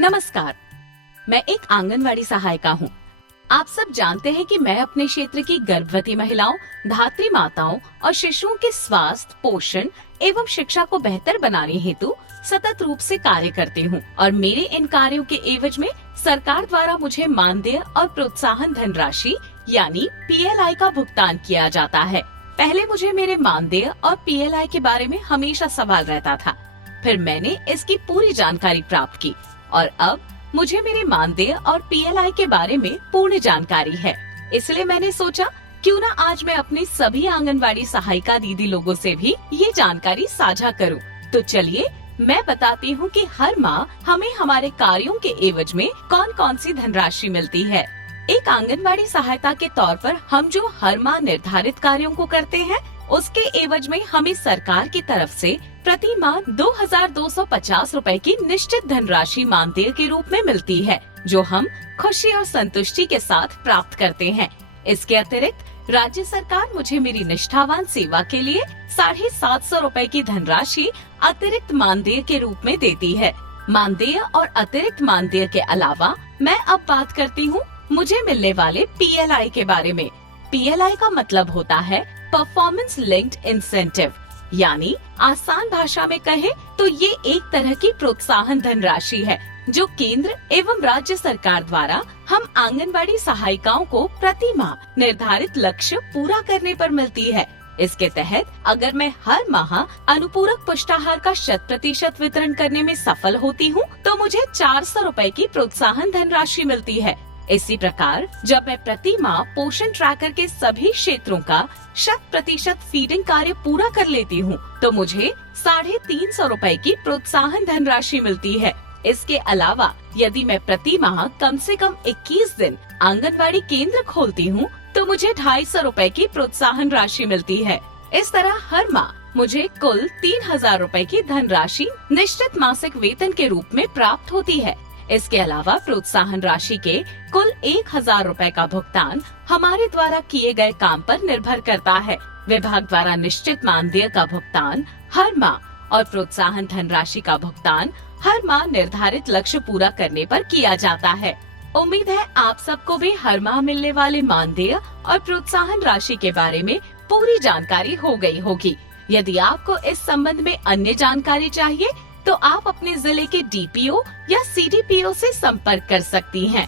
नमस्कार, मैं एक आंगनवाड़ी सहायिका हूँ। आप सब जानते हैं कि मैं अपने क्षेत्र की गर्भवती महिलाओं, धात्री माताओं और शिशुओं के स्वास्थ्य, पोषण एवं शिक्षा को बेहतर बनाने हेतु सतत रूप से कार्य करती हूँ और मेरे इन कार्यों के एवज में सरकार द्वारा मुझे मानदेय और प्रोत्साहन धनराशि यानी PLI का भुगतान किया जाता है। पहले मुझे मेरे मानदेय और PLI के बारे में हमेशा सवाल रहता था, फिर मैंने इसकी पूरी जानकारी प्राप्त की और अब मुझे मेरे मानदेय और PLI के बारे में पूर्ण जानकारी है। इसलिए मैंने सोचा क्यों ना आज मैं अपनी सभी आंगनवाड़ी सहायिका दीदी लोगों से भी ये जानकारी साझा करूं। तो चलिए मैं बताती हूं कि हर माह हमें हमारे कार्यों के एवज में कौन कौन सी धनराशि मिलती है। एक आंगनवाड़ी सहायता के तौर पर हम जो हर माह निर्धारित कार्यों को करते हैं, उसके एवज में हमें सरकार की तरफ से प्रति माह 2250 रूपए की निश्चित धनराशि मानदेय के रूप में मिलती है, जो हम खुशी और संतुष्टि के साथ प्राप्त करते हैं। इसके अतिरिक्त राज्य सरकार मुझे मेरी निष्ठावान सेवा के लिए 750 रूपए की धनराशि अतिरिक्त मानदेय के रूप में देती है। मानदेय और अतिरिक्त मानदेय के अलावा मैं अब बात करती हूँ मुझे मिलने वाले PLI के बारे में। PLI का मतलब होता है परफॉर्मेंस लिंक्ड इंसेंटिव, यानी आसान भाषा में कहे तो ये एक तरह की प्रोत्साहन धनराशि है जो केंद्र एवं राज्य सरकार द्वारा हम आंगनवाड़ी सहायिकाओं को प्रति माह निर्धारित लक्ष्य पूरा करने पर मिलती है। इसके तहत अगर मैं हर माह अनुपूरक पुष्टाहार का 100% वितरण करने में सफल होती हूँ, तो मुझे 400 रूपए की प्रोत्साहन धनराशि मिलती है। इसी प्रकार जब मैं प्रति माह पोषण ट्रैकर के सभी क्षेत्रों का 100% फीडिंग कार्य पूरा कर लेती हूँ, तो मुझे 350 रूपए की प्रोत्साहन धनराशि मिलती है। इसके अलावा यदि मैं प्रति माह कम से कम 21 दिन आंगनवाड़ी केंद्र खोलती हूँ, तो मुझे 250 रूपए की प्रोत्साहन राशि मिलती है। इस तरह हर माह मुझे कुल 3000 रूपए की धनराशि निश्चित मासिक वेतन के रूप में प्राप्त होती है। इसके अलावा प्रोत्साहन राशि के कुल 1000 रूपए का भुगतान हमारे द्वारा किए गए काम पर निर्भर करता है। विभाग द्वारा निश्चित मानदेय का भुगतान हर माह और प्रोत्साहन धनराशि का भुगतान हर माह निर्धारित लक्ष्य पूरा करने पर किया जाता है। उम्मीद है आप सबको भी हर माह मिलने वाले मानदेय और प्रोत्साहन राशि के बारे में पूरी जानकारी हो गई होगी। यदि आपको इस संबंध में अन्य जानकारी चाहिए तो आप अपने जिले के DPO या CDPO से संपर्क कर सकती हैं।